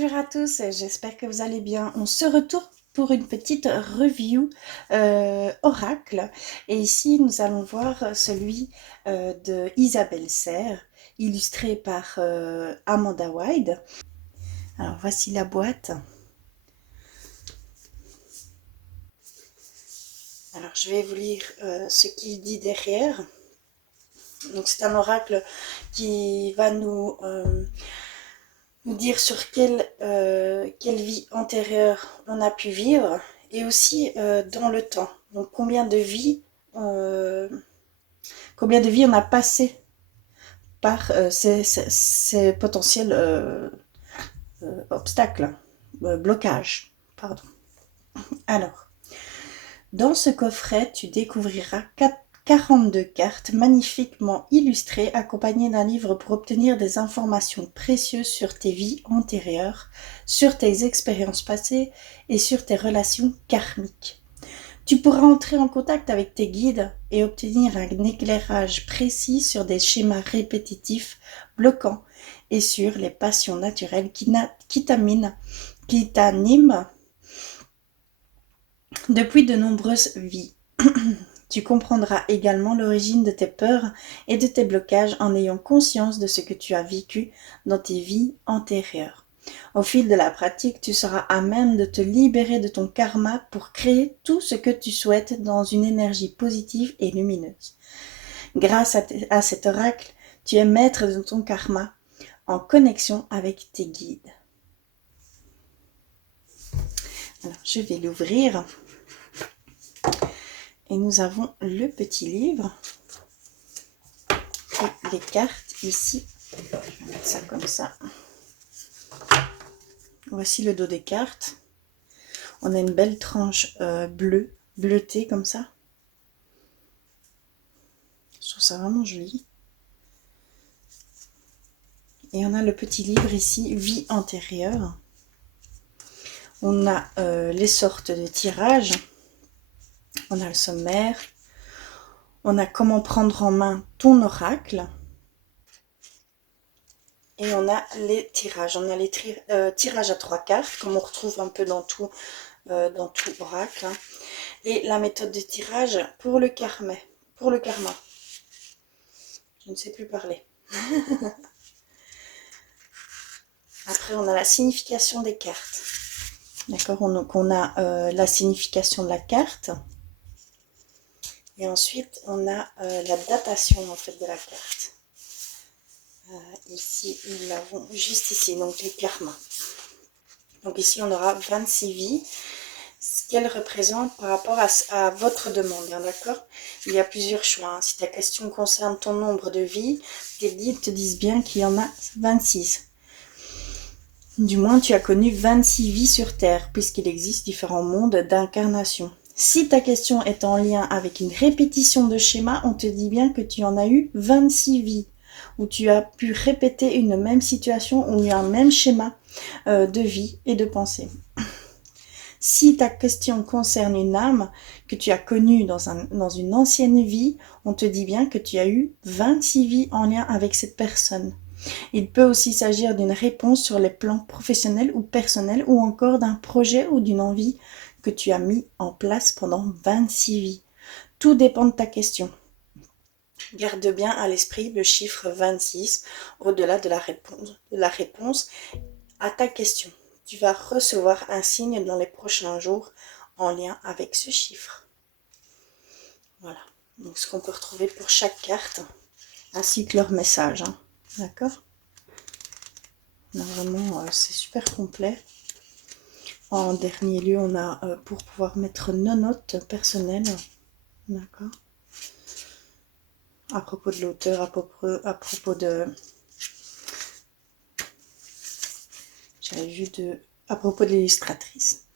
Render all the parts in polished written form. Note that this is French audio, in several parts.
Bonjour à tous, j'espère que vous allez bien. On se retrouve pour une petite review oracle. Et ici, nous allons voir celui de Isabelle Serre, illustré par Amanda Wide. Alors, voici la boîte. Alors, je vais vous lire ce qu'il dit derrière. Donc, c'est un oracle qui va nous dire sur quelle vie antérieure on a pu vivre et aussi dans le temps. Donc euh, combien de vies on a passé par ces potentiels obstacles, blocages. Pardon. Alors, dans ce coffret, tu découvriras 42 cartes magnifiquement illustrées accompagnées d'un livre pour obtenir des informations précieuses sur tes vies antérieures, sur tes expériences passées et sur tes relations karmiques. Tu pourras entrer en contact avec tes guides et obtenir un éclairage précis sur des schémas répétitifs bloquants et sur les passions naturelles qui t'animent depuis de nombreuses vies. Tu comprendras également l'origine de tes peurs et de tes blocages en ayant conscience de ce que tu as vécu dans tes vies antérieures. Au fil de la pratique, tu seras à même de te libérer de ton karma pour créer tout ce que tu souhaites dans une énergie positive et lumineuse. Grâce à cet oracle, tu es maître de ton karma en connexion avec tes guides. Alors, je vais l'ouvrir. Et nous avons le petit livre et les cartes ici. Je vais mettre ça comme ça. Voici le dos des cartes. On a une belle tranche bleutée comme ça. Je trouve ça vraiment joli. Et on a le petit livre ici, Vie antérieure. On a les sortes de tirages. On a le sommaire. On a comment prendre en main ton oracle. Et on a les tirages. On a les tirages à 3 cartes, comme on retrouve un peu dans tout oracle. Hein. Et la méthode de tirage pour le karma. Je ne sais plus parler. Après, on a la signification des cartes. D'accord, donc on a la signification de la carte. Et ensuite, on a la datation en fait de la carte. Ici, nous l'avons juste ici, donc les karmas. Donc ici, on aura 26 vies, ce qu'elles représentent par rapport à votre demande, hein, d'accord? Il y a plusieurs choix. Hein. Si ta question concerne ton nombre de vies, tes guides te disent bien qu'il y en a 26. Du moins, tu as connu 26 vies sur Terre, puisqu'il existe différents mondes d'incarnation. Si ta question est en lien avec une répétition de schéma, on te dit bien que tu en as eu 26 vies, où tu as pu répéter une même situation ou un même schéma de vie et de pensée. Si ta question concerne une âme que tu as connue dans une ancienne vie, on te dit bien que tu as eu 26 vies en lien avec cette personne. Il peut aussi s'agir d'une réponse sur les plans professionnels ou personnels ou encore d'un projet ou d'une envie que tu as mis en place pendant 26 vies. Tout dépend de ta question. Garde bien à l'esprit le chiffre 26 au-delà de la réponse à ta question. Tu vas recevoir un signe dans les prochains jours en lien avec ce chiffre. Voilà. Donc ce qu'on peut retrouver pour chaque carte, ainsi que leur message. Hein. D'accord ? Vraiment, c'est super complet. En dernier lieu, on a pour pouvoir mettre nos notes personnelles. D'accord. À propos de l'auteur, à propos de... J'avais vu à propos de l'illustratrice.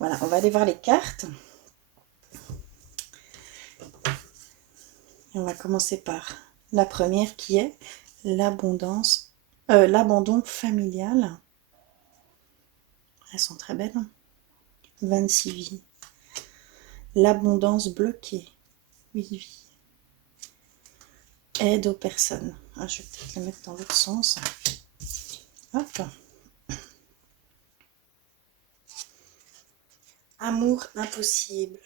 Voilà, on va aller voir les cartes. Et on va commencer par la première qui est l'abandon familial. Elles sont très belles. 26 vies. L'abondance bloquée. 8 vies. Aide aux personnes. Je vais peut-être la mettre dans l'autre sens. Hop. Amour impossible.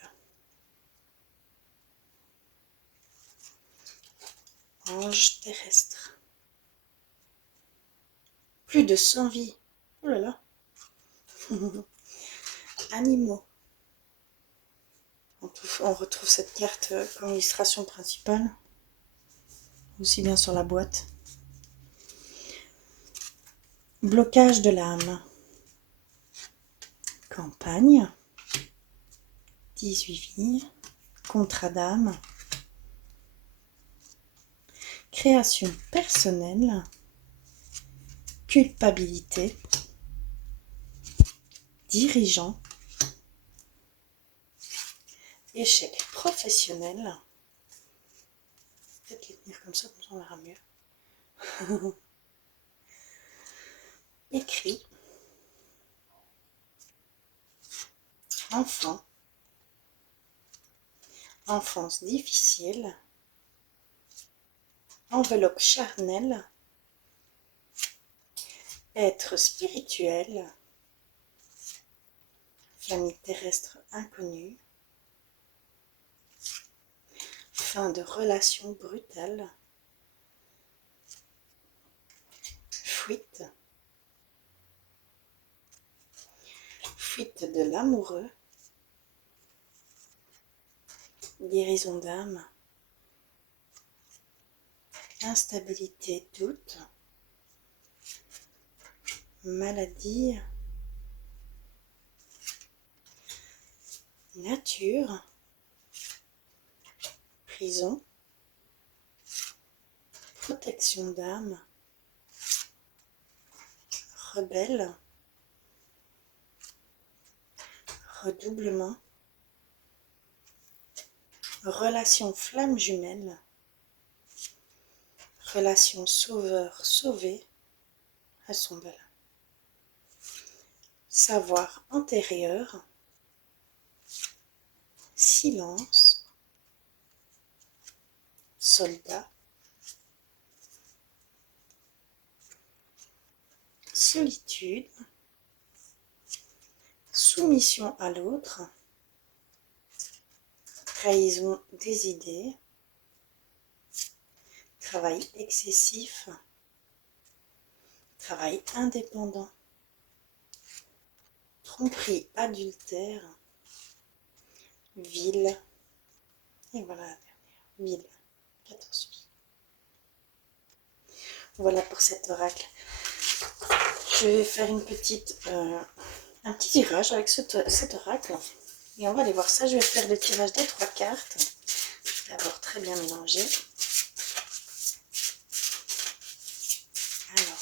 Ange terrestre. Plus de 100 vies. Oh là là. Animaux. On retrouve cette carte comme illustration principale. Aussi bien sur la boîte. Blocage de l'âme. Campagne. 18 vies. Contrat d'âme. Création personnelle. Culpabilité. Dirigeant. Échec professionnel. Peut-être les tenir comme ça on verra mieux. Écrit. Enfant. Enfance difficile. Enveloppe charnelle. Être spirituel. Famille terrestre inconnue. Fin de relation brutale. Fuite. Fuite de l'amoureux. Guérison d'âme. Instabilité, doute. Maladie. Nature. Prison. Protection d'âme. Rebelle. Redoublement. Relation flamme jumelle. Relation sauveur-sauvé. Elles sont belles. Savoir antérieur. Silence. Soldat. Solitude. Soumission à l'autre. Trahison des idées. Travail excessif. Travail indépendant. Tromperie adultère. Ville. Et voilà la dernière. Ville. 14 vies. Voilà pour cet oracle. Je vais faire un petit tirage avec cet oracle. Et on va aller voir ça. Je vais faire le tirage des 3 cartes. D'abord très bien mélangé. Alors.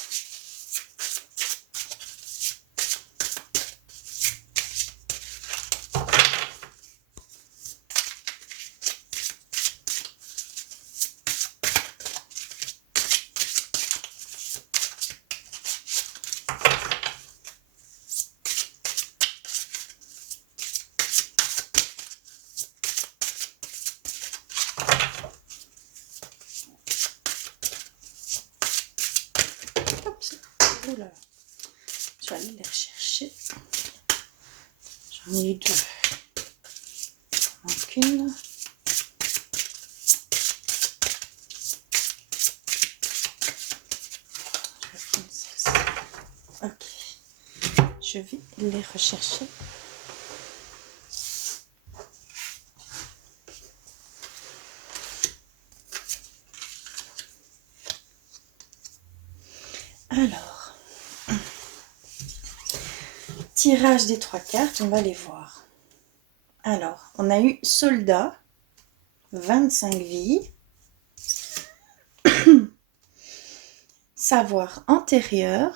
Oula, je vais aller les rechercher. J'en ai eu 2. Donc une. Je vais prendre celle-ci. Ok. Je vais les rechercher. Alors, tirage des 3 cartes, on va les voir. Alors, on a eu soldat, 25 vies. Savoir antérieur,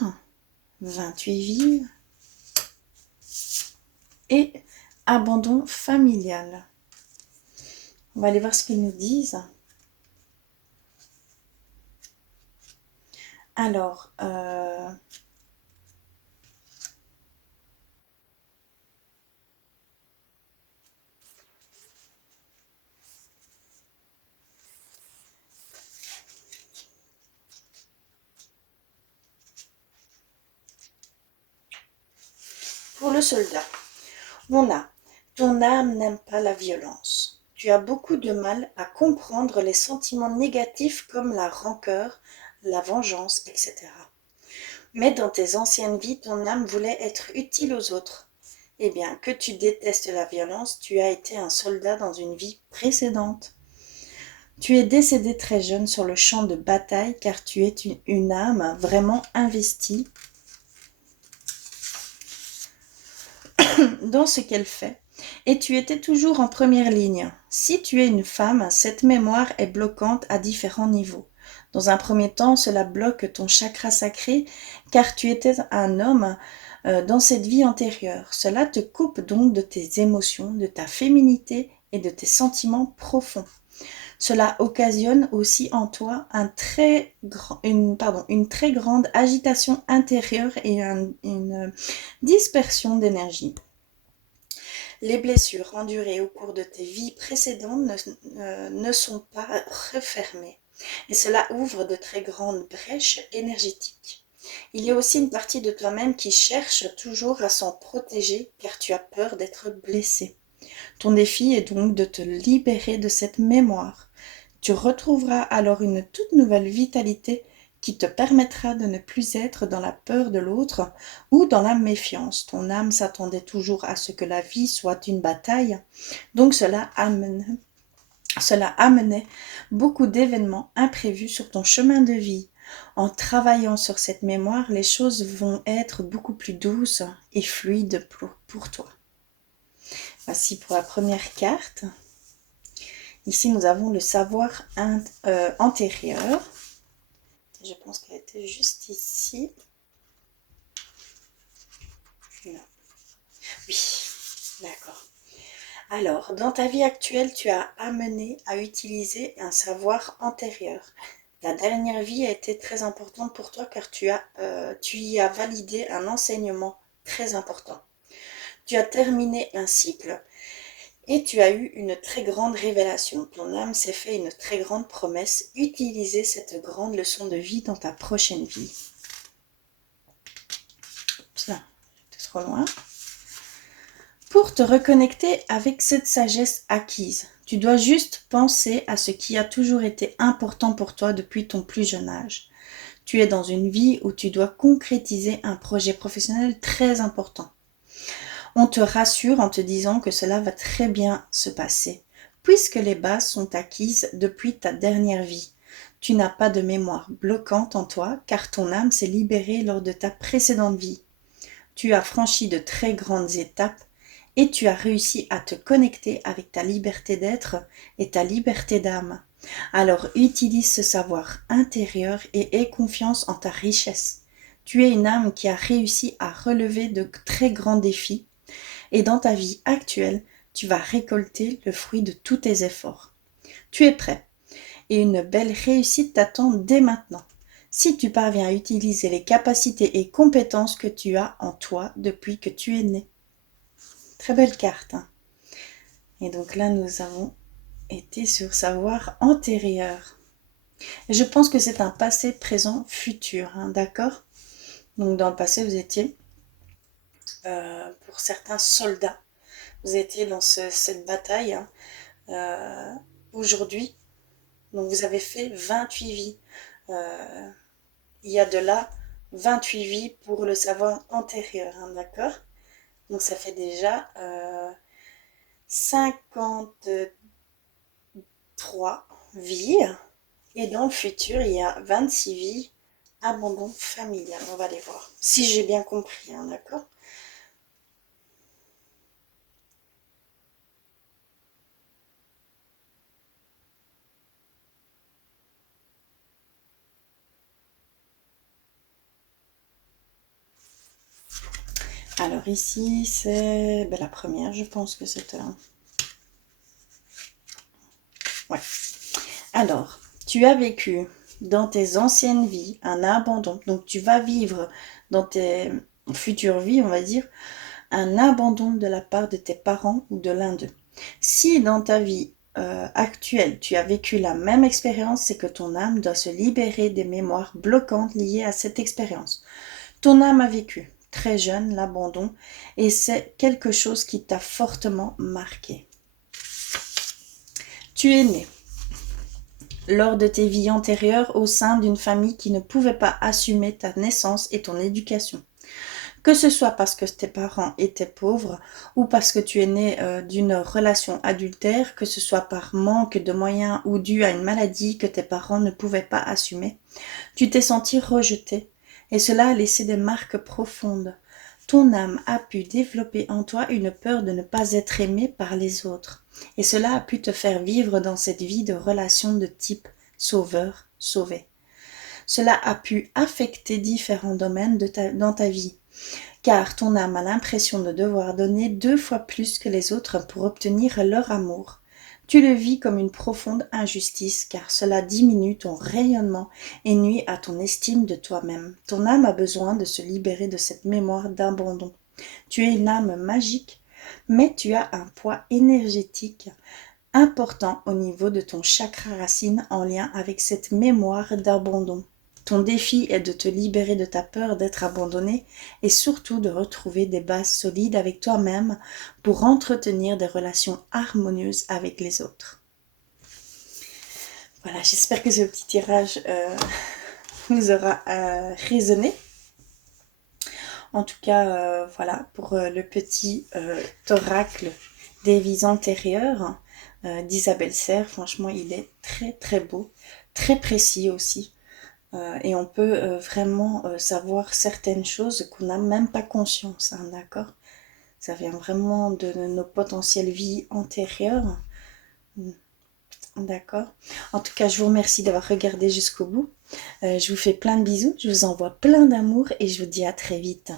28 vies. Et abandon familial. On va aller voir ce qu'ils nous disent. Alors, pour le soldat, on a Ton âme n'aime pas la violence. Tu as beaucoup de mal à comprendre les sentiments négatifs comme la rancœur, la vengeance, etc. Mais dans tes anciennes vies, ton âme voulait être utile aux autres. Eh bien, que tu détestes la violence, tu as été un soldat dans une vie précédente. Tu es décédé très jeune sur le champ de bataille car tu es une âme vraiment investie dans ce qu'elle fait et tu étais toujours en première ligne. Si tu es une femme, cette mémoire est bloquante à différents niveaux. Dans un premier temps, cela bloque ton chakra sacré car tu étais un homme dans cette vie antérieure. Cela te coupe donc de tes émotions, de ta féminité et de tes sentiments profonds. Cela occasionne aussi en toi une très grande agitation intérieure et une dispersion d'énergie. Les blessures endurées au cours de tes vies précédentes ne sont pas refermées et cela ouvre de très grandes brèches énergétiques. Il y a aussi une partie de toi-même qui cherche toujours à s'en protéger car tu as peur d'être blessé. Ton défi est donc de te libérer de cette mémoire. Tu retrouveras alors une toute nouvelle vitalité qui te permettra de ne plus être dans la peur de l'autre ou dans la méfiance. Ton âme s'attendait toujours à ce que la vie soit une bataille, donc cela amenait beaucoup d'événements imprévus sur ton chemin de vie. En travaillant sur cette mémoire, les choses vont être beaucoup plus douces et fluides pour toi. Voici pour la première carte. Ici, nous avons le savoir antérieur. Je pense qu'elle était juste ici. Non. Oui, d'accord. Alors, dans ta vie actuelle, tu as amené à utiliser un savoir antérieur. Ta dernière vie a été très importante pour toi car tu y as validé un enseignement très important. Tu as terminé un cycle et tu as eu une très grande révélation. Ton âme s'est fait une très grande promesse. Utilisez cette grande leçon de vie dans ta prochaine vie. Ça, j'étais trop loin. Pour te reconnecter avec cette sagesse acquise, tu dois juste penser à ce qui a toujours été important pour toi depuis ton plus jeune âge. Tu es dans une vie où tu dois concrétiser un projet professionnel très important. On te rassure en te disant que cela va très bien se passer, puisque les bases sont acquises depuis ta dernière vie. Tu n'as pas de mémoire bloquante en toi, car ton âme s'est libérée lors de ta précédente vie. Tu as franchi de très grandes étapes et tu as réussi à te connecter avec ta liberté d'être et ta liberté d'âme. Alors utilise ce savoir intérieur et aie confiance en ta richesse. Tu es une âme qui a réussi à relever de très grands défis et dans ta vie actuelle, tu vas récolter le fruit de tous tes efforts. Tu es prêt et une belle réussite t'attend dès maintenant. Si tu parviens à utiliser les capacités et compétences que tu as en toi depuis que tu es né. Très belle carte. Hein. Et donc là, nous avons été sur savoir antérieur. Et je pense que c'est un passé, présent, futur. Hein, d'accord ? Donc dans le passé, vous étiez, pour certains soldats, vous étiez dans cette bataille. Hein, aujourd'hui, donc vous avez fait 28 vies. Il y a de là 28 vies pour le savoir antérieur, hein, d'accord ? Donc ça fait déjà 53 vies. Et dans le futur, il y a 26 vies, abandon familial. On va les voir. Si j'ai bien compris, hein, d'accord ? Alors ici, c'est la première, je pense que c'est ouais. Alors, tu as vécu dans tes anciennes vies un abandon. Donc, tu vas vivre dans tes futures vies, on va dire, un abandon de la part de tes parents ou de l'un d'eux. Si dans ta vie actuelle, tu as vécu la même expérience, c'est que ton âme doit se libérer des mémoires bloquantes liées à cette expérience. Ton âme a vécu très jeune, l'abandon, et c'est quelque chose qui t'a fortement marqué. Tu es né lors de tes vies antérieures au sein d'une famille qui ne pouvait pas assumer ta naissance et ton éducation. Que ce soit parce que tes parents étaient pauvres ou parce que tu es né d'une relation adultère, que ce soit par manque de moyens ou dû à une maladie que tes parents ne pouvaient pas assumer, tu t'es senti rejeté et cela a laissé des marques profondes. Ton âme a pu développer en toi une peur de ne pas être aimé par les autres et cela a pu te faire vivre dans cette vie de relation de type sauveur-sauvé. Cela a pu affecter différents domaines dans ta vie, car ton âme a l'impression de devoir donner 2 fois plus que les autres pour obtenir leur amour. Tu le vis comme une profonde injustice, car cela diminue ton rayonnement et nuit à ton estime de toi-même. Ton âme a besoin de se libérer de cette mémoire d'abandon. Tu es une âme magique, mais tu as un poids énergétique important au niveau de ton chakra racine en lien avec cette mémoire d'abandon. Ton défi est de te libérer de ta peur d'être abandonné et surtout de retrouver des bases solides avec toi-même pour entretenir des relations harmonieuses avec les autres. Voilà, j'espère que ce petit tirage vous aura résonné. En tout cas, voilà, pour le petit oracle des vies antérieures d'Isabelle Serre. Franchement, il est très très beau, très précis aussi. Et on peut vraiment savoir certaines choses qu'on n'a même pas conscience, hein, d'accord? Ça vient vraiment de nos potentielles vies antérieures. D'accord? En tout cas, je vous remercie d'avoir regardé jusqu'au bout. Je vous fais plein de bisous, je vous envoie plein d'amour et je vous dis à très vite.